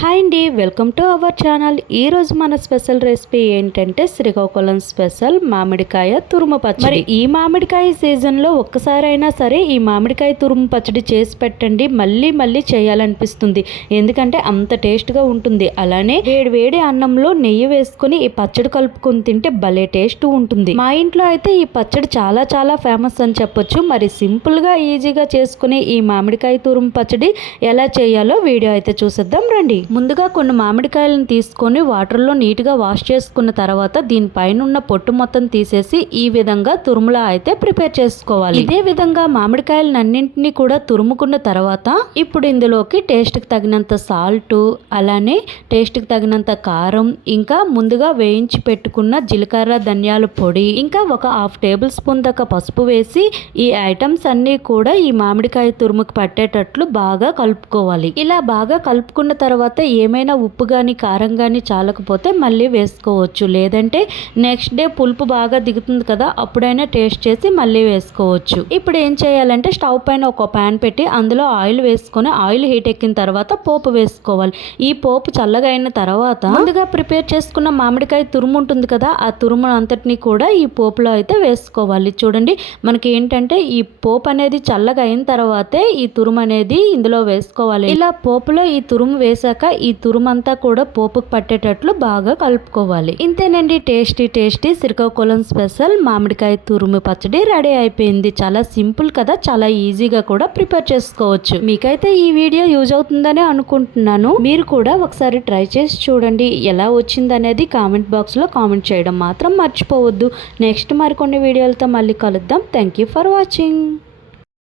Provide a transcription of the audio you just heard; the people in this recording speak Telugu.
హాయ్ అండి, వెల్కమ్ టు అవర్ ఛానల్. ఈరోజు మన స్పెషల్ రెసిపీ ఏంటంటే శ్రీకాకుళం స్పెషల్ మామిడికాయ తురుము పచ్చడి. మరి ఈ మామిడికాయ సీజన్లో ఒక్కసారైనా సరే ఈ మామిడికాయ తురుము పచ్చడి చేసి పెట్టండి, మళ్ళీ మళ్ళీ చేయాలనిపిస్తుంది. ఎందుకంటే అంత టేస్ట్గా ఉంటుంది. అలానే వేడి వేడి అన్నంలో నెయ్యి వేసుకొని ఈ పచ్చడి కలుపుకొని తింటే భలే టేస్ట్ ఉంటుంది. మా ఇంట్లో అయితే ఈ పచ్చడి చాలా చాలా ఫేమస్ అని చెప్పొచ్చు. మరి సింపుల్గా ఈజీగా చేసుకునే ఈ మామిడికాయ తురుము పచ్చడి ఎలా చేయాలో వీడియో అయితే చూసేద్దాం రండి. ముందుగా కొన్ని మామిడికాయలను తీసుకొని వాటర్లో నీట్గా వాష్ చేసుకున్న తర్వాత దీనిపైన ఉన్న పొట్టు మొత్తం తీసేసి ఈ విధంగా తురుములా అయితే ప్రిపేర్ చేసుకోవాలి. ఇదే విధంగా మామిడికాయలన్నింటినీ కూడా తురుముకున్న తర్వాత ఇప్పుడు ఇందులోకి టేస్ట్కి తగినంత సాల్ట్, అలానే టేస్ట్కి తగినంత కారం, ఇంకా ముందుగా వేయించి పెట్టుకున్న జీలకర్ర ధనియాల పొడి, ఇంకా ఒక 1/2 టేబుల్ స్పూన్ దాకా పసుపు వేసి ఈ ఐటమ్స్ అన్నీ కూడా ఈ మామిడికాయ తురుముకి పట్టేటట్లు బాగా కలుపుకోవాలి. ఇలా బాగా కలుపుకున్న తర్వాత ఏమైనా ఉప్పు కానీ కారం కానీ చాలకపోతే మళ్ళీ వేసుకోవచ్చు. లేదంటే నెక్స్ట్ డే పులుపు బాగా దిగుతుంది కదా, అప్పుడైనా టేస్ట్ చేసి మళ్ళీ వేసుకోవచ్చు. ఇప్పుడు ఏం చేయాలంటే స్టవ్ పైన ఒక ప్యాన్ పెట్టి అందులో ఆయిల్ వేసుకొని ఆయిల్ హీట్ ఎక్కిన తర్వాత పోపు వేసుకోవాలి. ఈ పోపు చల్లగా అయిన తర్వాత ముందుగా ప్రిపేర్ చేసుకున్న మామిడికాయ తురుము ఉంటుంది కదా, ఆ తురుము అంతటినీ కూడా ఈ పోపులో అయితే వేసుకోవాలి. చూడండి, మనకి ఏంటంటే ఈ పోపు అనేది చల్లగా అయిన తర్వాతే ఈ తురుము అనేది ఇందులో వేసుకోవాలి. ఇలా పోపులో ఈ తురుము వేసాక ఈ తురుమంతా కూడా పోపుకు పట్టేటట్లు బాగా కలుపుకోవాలి. ఇంతేనండి, టేస్టీ శ్రీకాకుళం స్పెషల్ మామిడికాయ తురుము పచ్చడి రెడీ అయిపోయింది. చాలా సింపుల్ కదా, చాలా ఈజీగా కూడా ప్రిపేర్ చేసుకోవచ్చు. మీకైతే ఈ వీడియో యూజ్ అవుతుందని అనుకుంటున్నాను. మీరు కూడా ఒకసారి ట్రై చేసి చూడండి. ఎలా వచ్చిందనేది కామెంట్ బాక్స్ లో కామెంట్ చేయడం మాత్రం మర్చిపోవద్దు. నెక్స్ట్ మరికొన్ని వీడియోలతో మళ్ళీ కలుద్దాం. Thank you for watching.